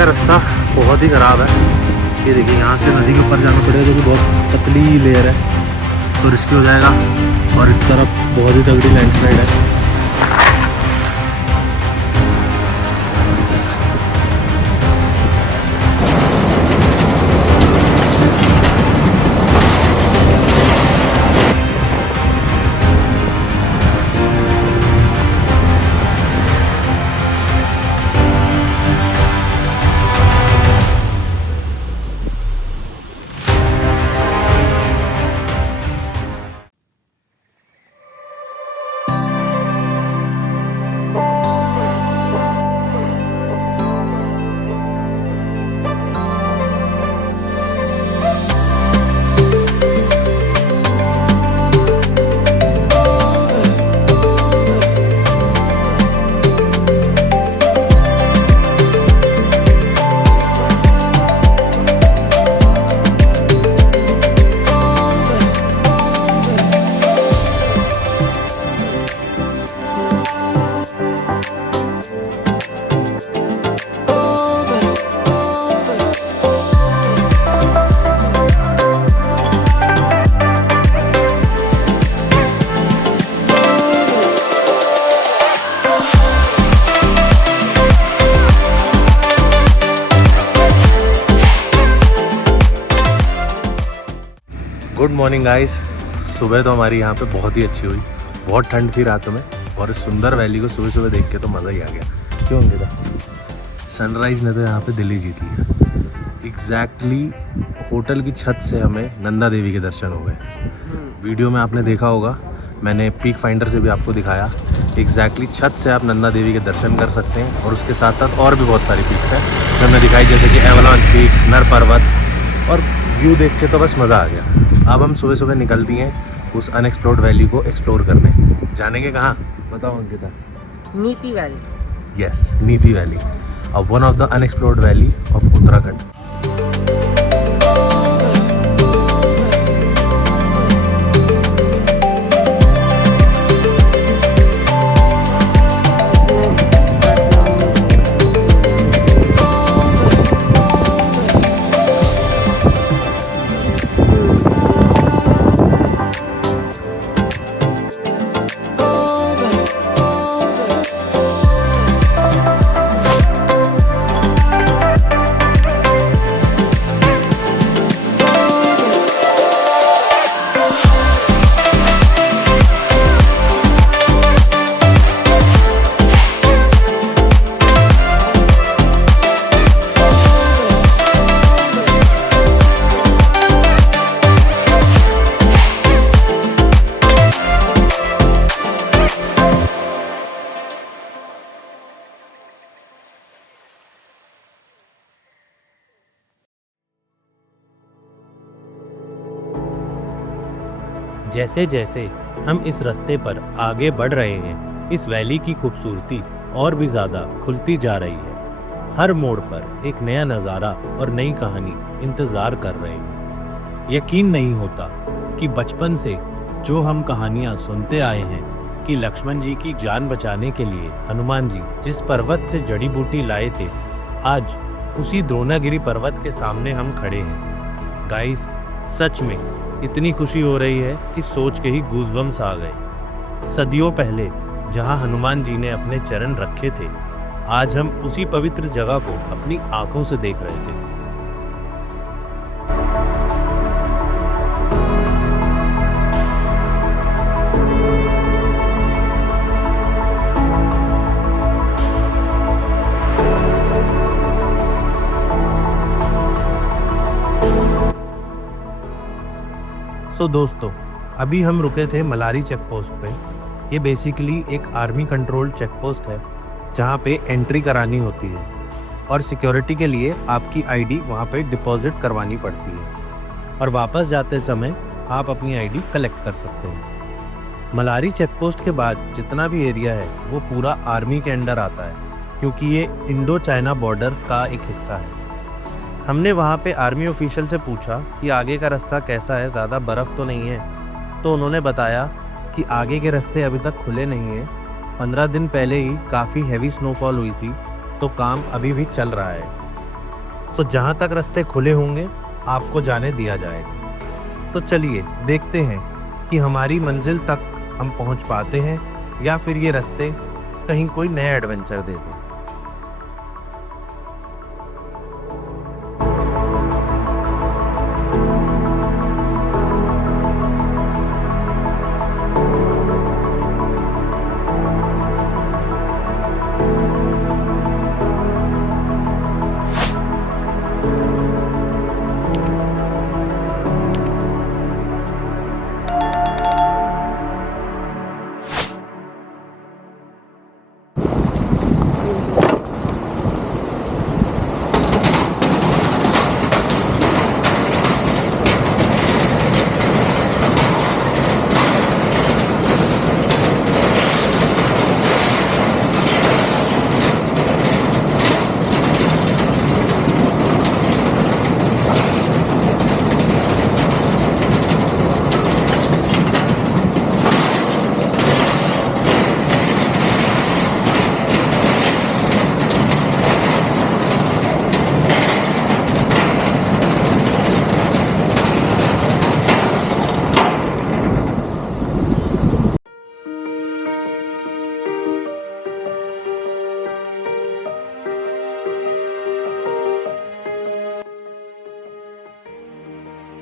का रास्ता बहुत ही ख़राब है। ये देखिए यहाँ से नदी के ऊपर जाना पड़ेगा जो कि बहुत पतली लेयर है, तो रिस्की हो जाएगा। और इस तरफ बहुत ही तगड़ी लैंडस्लाइड है। Good morning guys. सुबह तो हमारी यहाँ पे बहुत ही अच्छी हुई। बहुत ठंड थी रात में, और इस सुंदर वैली को सुबह सुबह देख के तो मज़ा ही आ गया। क्यों अंकिता? सनराइज़ ने तो यहाँ पे दिल्ली जीत लिया। एग्जैक्टली होटल की छत से हमें नंदा देवी के दर्शन हो गए। वीडियो में आपने देखा होगा, मैंने पीक फाइंडर से भी आपको दिखाया। एग्जैक्टली छत से आप नंदा देवी के दर्शन कर सकते हैं, और उसके साथ साथ और भी बहुत सारी पीक्स हैं जो हमने दिखाई, जैसे कि एवलांच पीक, नर पर्वत। और व्यू देख के तो बस मज़ा आ गया। अब हम सुबह सुबह निकलती हैं उस अनएक्सप्लोर्ड वैली को एक्सप्लोर करने। जानेंगे कहाँ? बताओ अंकिता। नीति वैली। यस, नीति valley, one of the unexplored valley of Uttarakhand. जैसे जैसे हम इस रास्ते पर आगे बढ़ रहे हैं, इस वैली की खूबसूरती और भी ज़्यादा खुलती जा रही है। हर मोड़ पर एक नया नज़ारा और नई कहानी इंतज़ार कर रहे हैं। यकीन नहीं होता कि बचपन से जो हम कहानियाँ सुनते आए हैं कि लक्ष्मण जी की जान बचाने के लिए हनुमान जी जिस पर्वत से जड़ी बूटी लाए थे, आज उसी द्रोणागिरी पर्वत के सामने हम खड़े हैं। गाइस, सच में इतनी खुशी हो रही है कि सोच के ही गूज़बम्स आ गए। सदियों पहले जहां हनुमान जी ने अपने चरण रखे थे, आज हम उसी पवित्र जगह को अपनी आंखों से देख रहे थे। तो दोस्तों, अभी हम रुके थे मलारी चेक पोस्ट पे। ये बेसिकली एक आर्मी कंट्रोल्ड चेक पोस्ट है जहाँ पे एंट्री करानी होती है, और सिक्योरिटी के लिए आपकी आईडी वहाँ पे डिपॉजिट करवानी पड़ती है, और वापस जाते समय आप अपनी आईडी कलेक्ट कर सकते हैं। मलारी चेक पोस्ट के बाद जितना भी एरिया है वो पूरा आर्मी के अंडर आता है, क्योंकि ये इंडो चाइना बॉर्डर का एक हिस्सा है। हमने वहाँ पे आर्मी ऑफिशियल से पूछा कि आगे का रास्ता कैसा है, ज़्यादा बर्फ़ तो नहीं है। तो उन्होंने बताया कि आगे के रास्ते अभी तक खुले नहीं हैं। 15 दिन पहले ही काफ़ी हैवी स्नोफॉल हुई थी, तो काम अभी भी चल रहा है। सो जहाँ तक रास्ते खुले होंगे आपको जाने दिया जाएगा। तो चलिए देखते हैं कि हमारी मंजिल तक हम पहुँच पाते हैं या फिर ये रास्ते कहीं कोई नया एडवेंचर देते हैं।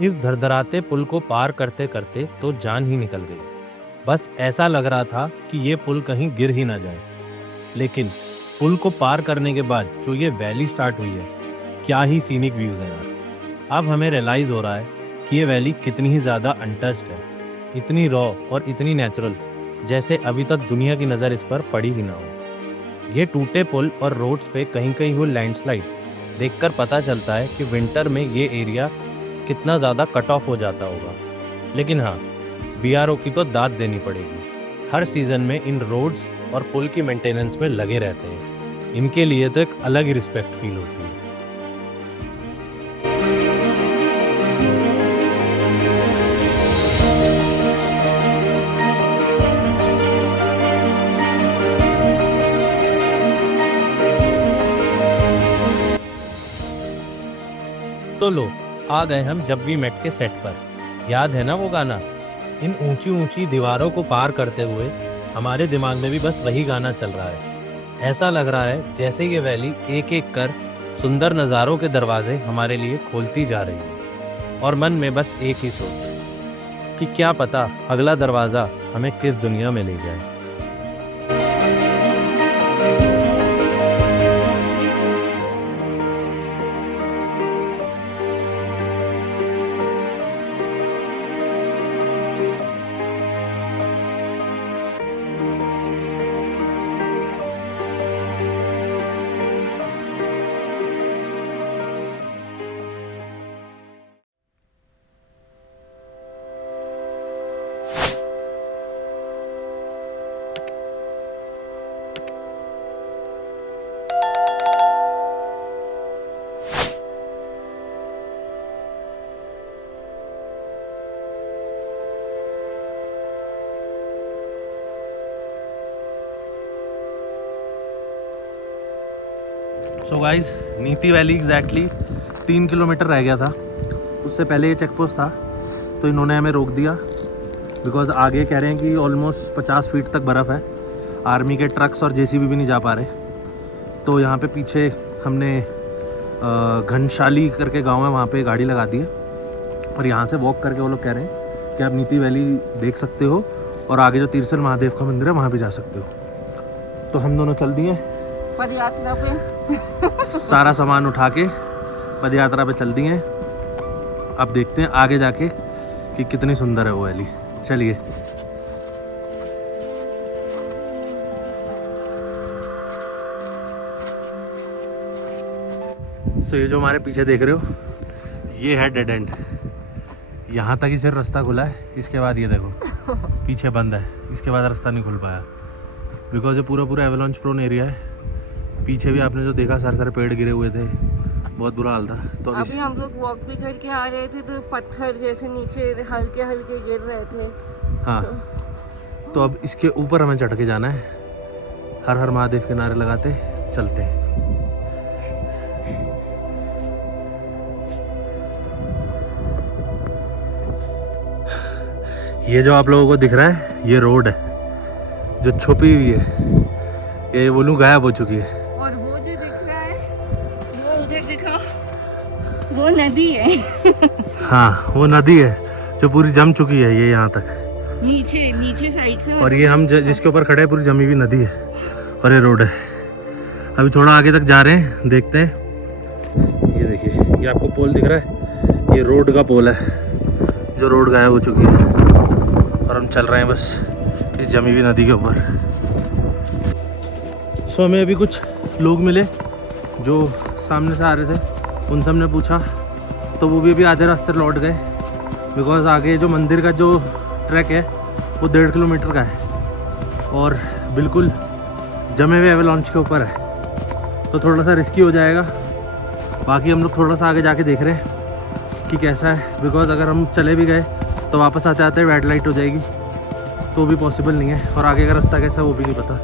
इस धड़धड़ाते पुल को पार करते करते तो जान ही निकल गई। बस ऐसा लग रहा था कि ये पुल कहीं गिर ही ना जाए। लेकिन पुल को पार करने के बाद जो ये वैली स्टार्ट हुई है, क्या ही सीनिक व्यूज़ हैं यार। अब हमें रियलाइज़ हो रहा है कि ये वैली कितनी ही ज़्यादा अनटच्ड है, इतनी रॉ और इतनी नेचुरल, जैसे अभी तक दुनिया की नज़र इस पर पड़ी ही ना हो। ये टूटे पुल और रोड्स पे कहीं कहीं हुई लैंडस्लाइड देखकर पता चलता है कि विंटर में ये एरिया कितना ज़्यादा कट ऑफ हो जाता होगा। लेकिन हाँ, बीआरओ की तो दाद देनी पड़ेगी। हर सीज़न में इन रोड्स और पुल की मेंटेनेंस में लगे रहते हैं। इनके लिए तो एक अलग ही रिस्पेक्ट फील होती है। तो लो, आ गए हम जब वी मेट के सेट पर। याद है ना वो गाना? इन ऊंची ऊंची दीवारों को पार करते हुए हमारे दिमाग में भी बस वही गाना चल रहा है। ऐसा लग रहा है जैसे ये वैली एक एक कर सुंदर नज़ारों के दरवाजे हमारे लिए खोलती जा रही है। और मन में बस एक ही सोच कि क्या पता अगला दरवाज़ा हमें किस दुनिया में ले जाए। सो गाइज, नीति वैली एग्जैक्टली 3 किलोमीटर रह गया था। उससे पहले ये चेक पोस्ट था, तो इन्होंने हमें रोक दिया बिकॉज आगे कह रहे हैं कि ऑलमोस्ट 50 फीट तक बर्फ़ है। आर्मी के ट्रक्स और जेसीबी भी नहीं जा पा रहे। तो यहाँ पे पीछे हमने घनशाली करके गांव है, वहाँ पे गाड़ी लगा दी है और यहाँ से वॉक करके वो लोग कह रहे हैं कि आप नीति वैली देख सकते हो और आगे जो तीरसर महादेव का मंदिर है वहाँ भी जा सकते हो। तो हम दोनों चल दिए पदयात्रा पे। सारा सामान उठा के पदयात्रा पे चल दिए। अब देखते हैं आगे जाके कि कितनी सुंदर है वो वैली। चलिए। सो ये जो हमारे पीछे देख रहे हो, ये है डेड एंड। यहाँ तक ही सिर्फ रास्ता खुला है, इसके बाद ये देखो पीछे बंद है। इसके बाद रास्ता नहीं खुल पाया बिकॉज ये पूरा एवलांच प्रोन एरिया है। पीछे भी आपने जो देखा सारे सारे पेड़ गिरे हुए थे, बहुत बुरा हाल था। तो अभी हम लोग वॉक भी करके आ रहे थे तो पत्थर जैसे नीचे हल्के हल्के गिर रहे थे। हाँ, तो अब इसके ऊपर हमें चढ़ के जाना है। हर हर महादेव के नारे लगाते चलते हैं। ये जो आप लोगों को दिख रहा है ये रोड है जो छुपी हुई है, ये बोलूँ गायब हो चुकी है। और वो जो दिख रहा है वो उधर दिखा, वो नदी है। हाँ वो नदी है जो पूरी जम चुकी है ये यहाँ तक, नीचे नीचे साइड से। और ये हम जिसके ऊपर खड़े हैं पूरी जमी हुई नदी है और ये रोड है। अभी थोड़ा आगे तक जा रहे हैं, देखते हैं। ये देखिए ये आपको पोल दिख रहा है, ये रोड का पोल है जो रोड गायब हो चुकी है और हम चल रहे हैं बस इस जमी हुई नदी के ऊपर। सो हमें अभी कुछ लोग मिले जो सामने से आ रहे थे, उन सब ने पूछा तो वो भी अभी आधे रास्ते लौट गए, बिकॉज आगे जो मंदिर का जो ट्रैक है वो 1.5 किलोमीटर का है और बिल्कुल जमे हुए एवलांच के ऊपर है, तो थोड़ा सा रिस्की हो जाएगा। बाकी हम लोग थोड़ा सा आगे जाके देख रहे हैं कि कैसा है, बिकॉज अगर हम चले भी गए तो वापस आते आते रेड लाइट हो जाएगी तो भी पॉसिबल नहीं है, और आगे का रास्ता कैसा है वो भी नहीं पता।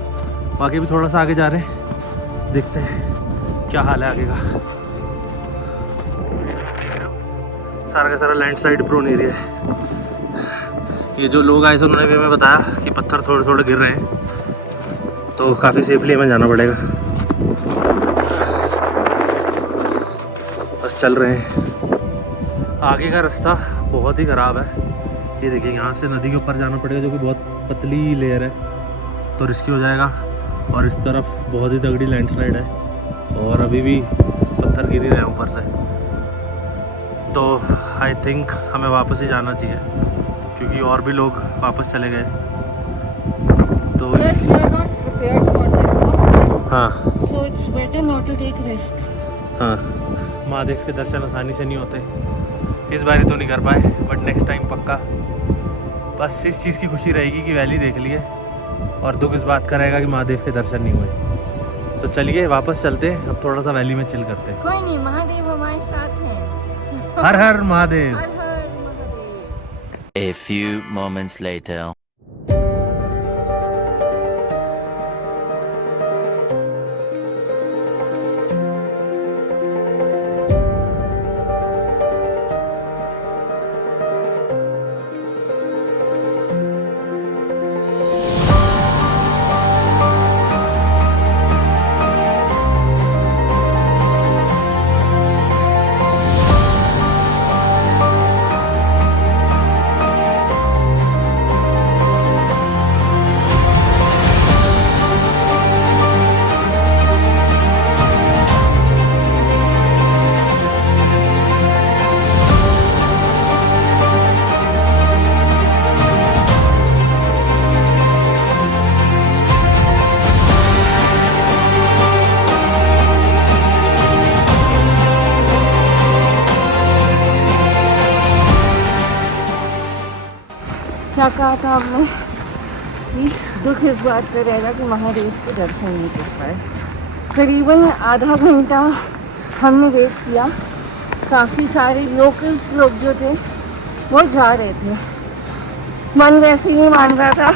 बाकी भी थोड़ा सा आगे जा रहे हैं, देखते हैं क्या हाल है आगे का। सारा का सारा लैंडस्लाइड प्रोन एरिया है। ये जो लोग आए थे उन्होंने भी हमें बताया कि पत्थर थोड़े थोड़े गिर रहे हैं, तो काफ़ी सेफली हमें जाना पड़ेगा। बस चल रहे हैं। आगे का रास्ता बहुत ही ख़राब है। ये देखिए यहाँ से नदी के ऊपर जाना पड़ेगा जो कि बहुत पतली लेयर है, तो रिस्की हो जाएगा। और इस तरफ बहुत ही तगड़ी लैंडस्लाइड है और अभी भी पत्थर गिर ही रहे हैं ऊपर से, तो आई थिंक हमें वापस ही जाना चाहिए क्योंकि और भी लोग वापस चले गए। तो हाँ हाँ, महादेव के दर्शन आसानी से नहीं होते, इस बार तो नहीं कर पाए, बट नेक्स्ट टाइम पक्का। बस इस चीज़ की खुशी रहेगी कि वैली देख लिए, और दुख इस बात का रहेगा कि महादेव के दर्शन नहीं हुए। तो चलिए वापस चलते हैं, अब थोड़ा सा वैली में चिल करते हैं। कोई नहीं, महादेव हमारे साथ हैं। हर हर महादेव। हर हर Mahadev. A few moments later. क्या कहा था हमने कि दुख इस बात का रहेगा कि महादेव के दर्शन नहीं कर पाए। करीबन आधा घंटा हमने वेट किया, काफ़ी सारे लोकल्स लोग जो थे वो जा रहे थे, मन वैसे नहीं मान रहा था,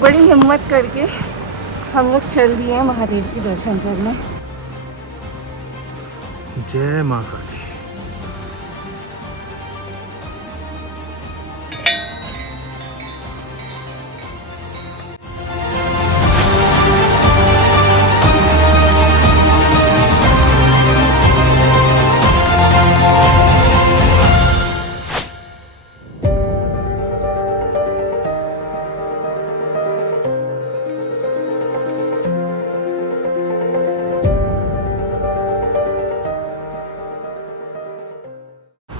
बड़ी हिम्मत करके हम लोग चल दिए महादेव के दर्शन करने। जय माँ काली।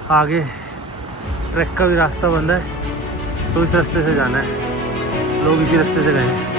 आगे ट्रैक का भी रास्ता बंद है, तो इस रास्ते से जाना है, लोग इसी रास्ते से गए हैं।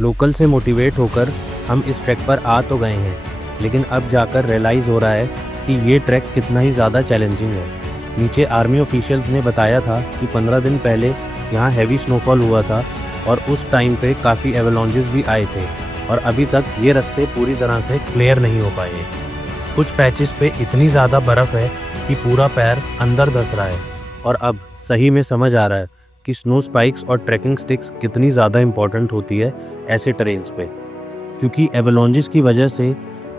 लोकल से मोटिवेट होकर हम इस ट्रैक पर आ तो गए हैं, लेकिन अब जाकर रियलाइज़ हो रहा है कि ये ट्रैक कितना ही ज़्यादा चैलेंजिंग है। नीचे आर्मी ऑफिशियल्स ने बताया था कि 15 दिन पहले यहाँ हैवी स्नोफॉल हुआ था और उस टाइम पे काफ़ी एवलांचेस भी आए थे, और अभी तक ये रास्ते पूरी तरह से क्लियर नहीं हो पाए। कुछ पैचेस पे इतनी ज़्यादा बर्फ़ है कि पूरा पैर अंदर धंस रहा है। और अब सही में समझ आ रहा है कि स्नो स्पाइक्स और ट्रैकिंग स्टिक्स कितनी ज़्यादा इम्पॉर्टेंट होती है ऐसे टेरेन्स पे, क्योंकि एवलांचेस की वजह से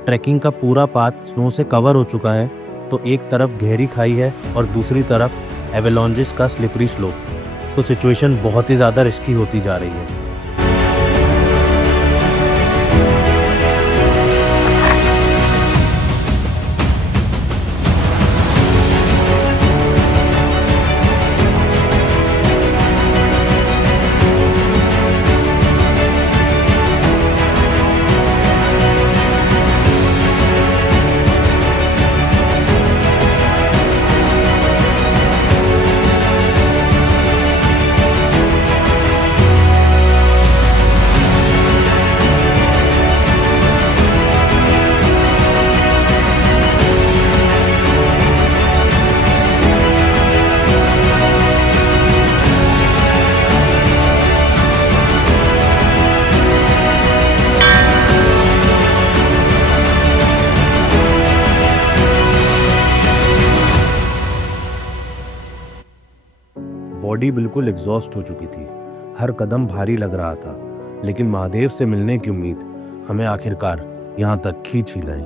ट्रैकिंग का पूरा पाथ स्नो से कवर हो चुका है। तो एक तरफ गहरी खाई है और दूसरी तरफ एवलांचेस का स्लिपरी स्लोप, तो सिचुएशन बहुत ही ज़्यादा रिस्की होती जा रही है। बॉडी बिल्कुल एग्जॉस्ट हो चुकी थी, हर कदम भारी लग रहा था, लेकिन महादेव से मिलने की उम्मीद हमें आखिरकार यहाँ तक खींच ही लाई।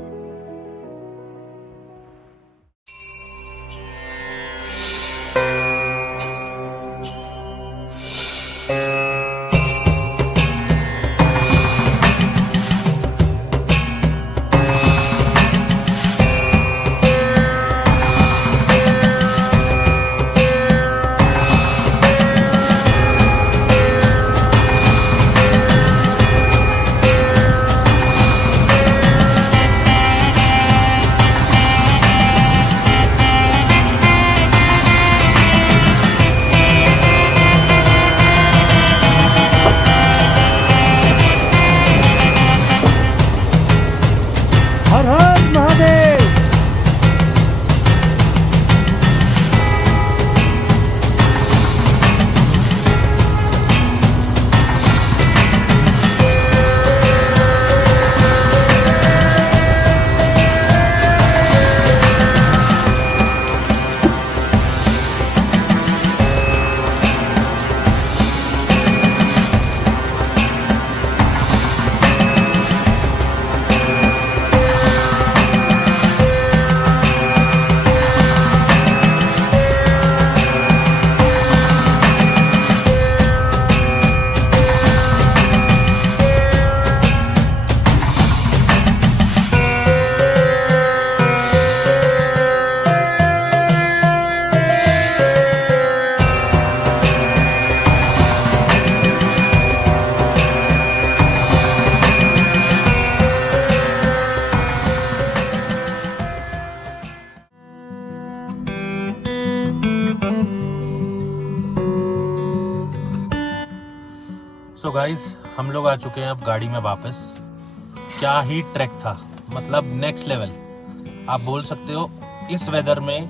सो गाइस, हम लोग आ चुके हैं अब गाड़ी में वापस। क्या ही ट्रैक था, मतलब नेक्स्ट लेवल आप बोल सकते हो। इस वेदर में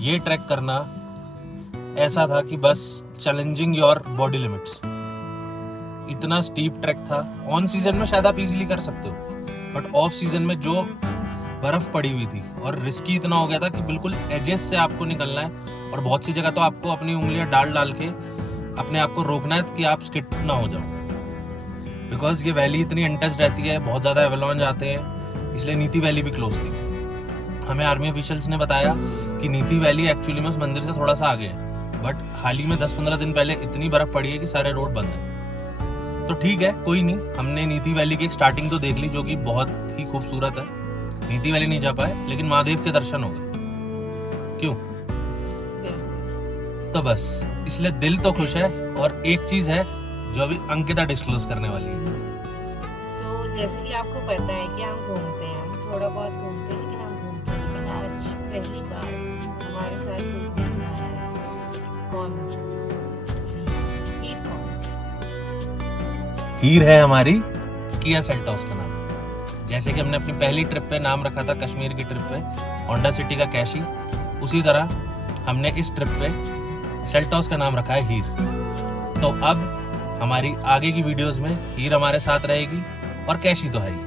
ये ट्रैक करना ऐसा था कि बस चैलेंजिंग योर बॉडी लिमिट्स। इतना स्टीप ट्रैक था। ऑन सीजन में शायद आप इजीली कर सकते हो, बट ऑफ सीजन में जो बर्फ पड़ी हुई थी और रिस्की इतना हो गया था कि बिल्कुल एजेस से आपको निकलना है और बहुत सी जगह तो आपको अपनी उंगलियां डाल के अपने आप को रोकना है कि आप स्किड ना हो जाओ, बिकॉज ये वैली इतनी अनटच्ड रहती है, बहुत ज़्यादा एवलांच आते हैं, इसलिए नीति वैली भी क्लोज थी। हमें आर्मी ऑफिशियल्स ने बताया कि नीति वैली एक्चुअली में उस मंदिर से थोड़ा सा आगे है, बट हाल ही में 10-15 दिन पहले इतनी बर्फ पड़ी है कि सारे रोड बंद है। तो ठीक है, कोई नहीं, हमने नीति वैली की एक स्टार्टिंग तो देख ली जो कि बहुत ही खूबसूरत है। नीति वैली नहीं जा पाए, लेकिन महादेव के दर्शन हो गए। क्यों? तो बस इसलिए दिल तो खुश है। और एक चीज है जो अभी अंकिता डिस्क्लोज करने वाली है। तो जैसे कि आपको पता है कि हम घूमते हैं, हम थोड़ा बहुत घूमते हैं, लेकिन हम घूमते हैं। लेकिन आज पहली बार हमारे साथ कोई घूमने आया है। कौन? हीर कौन? हीर है हमारी किया सेल्टॉस का नाम। जैसे कि हमने अपनी पहली ट्रिप पे नाम रखा था कश्मीर की ट्रिप पे होंडा सिटी का कैशी, उसी तरह हमने इस ट्रिप पे सेल्टॉस का नाम रखा है हीर। तो अब हमारी आगे की वीडियोस में हीर हमारे साथ रहेगी और कैशी तो है ही।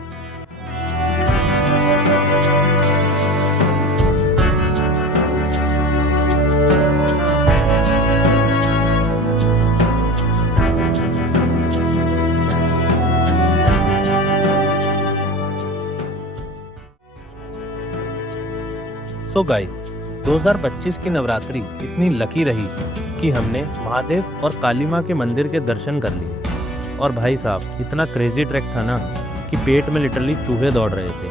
सो गाइस, 2025 की नवरात्रि इतनी लकी रही कि हमने महादेव और काली माँ के मंदिर के दर्शन कर लिए। और भाई साहब इतना क्रेजी ट्रैक था ना कि पेट में लिटरली चूहे दौड़ रहे थे।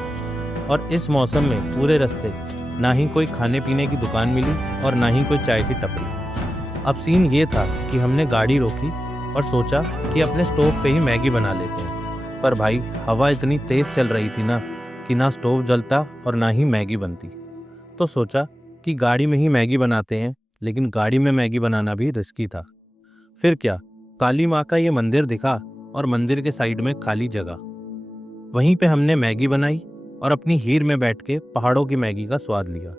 और इस मौसम में पूरे रास्ते ना ही कोई खाने पीने की दुकान मिली और ना ही कोई चाय की टपरी। अब सीन ये था कि हमने गाड़ी रोकी और सोचा कि अपने स्टोव पे ही मैगी बना लेते हैं। पर भाई हवा इतनी तेज़ चल रही थी ना कि ना स्टोव जलता और ना ही मैगी बनती। तो सोचा कि गाड़ी में ही मैगी बनाते हैं, लेकिन गाड़ी में मैगी बनाना भी रिस्की था। फिर क्या, काली माँ का ये मंदिर दिखा और मंदिर के साइड में खाली जगह, वहीं पे हमने मैगी बनाई और अपनी हीर में बैठ के पहाड़ों की मैगी का स्वाद लिया।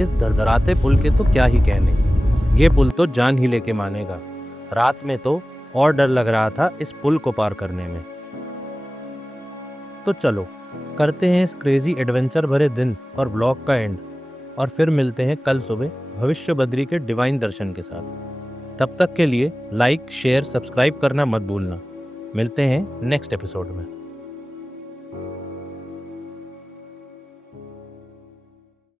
इस धड़धड़ाते पुल के तो क्या ही कहने, ये पुल तो जान ही लेके मानेगा। रात में तो और डर लग रहा था इस पुल को पार करने में। तो चलो करते हैं इस क्रेजी एडवेंचर भरे दिन और व्लॉग का एंड, और फिर मिलते हैं कल सुबह भविष्य बद्री के डिवाइन दर्शन के साथ। तब तक के लिए लाइक, शेयर, सब्सक्राइब करना मत भूलना। मिलते हैं नेक्स्ट एपिसोड में।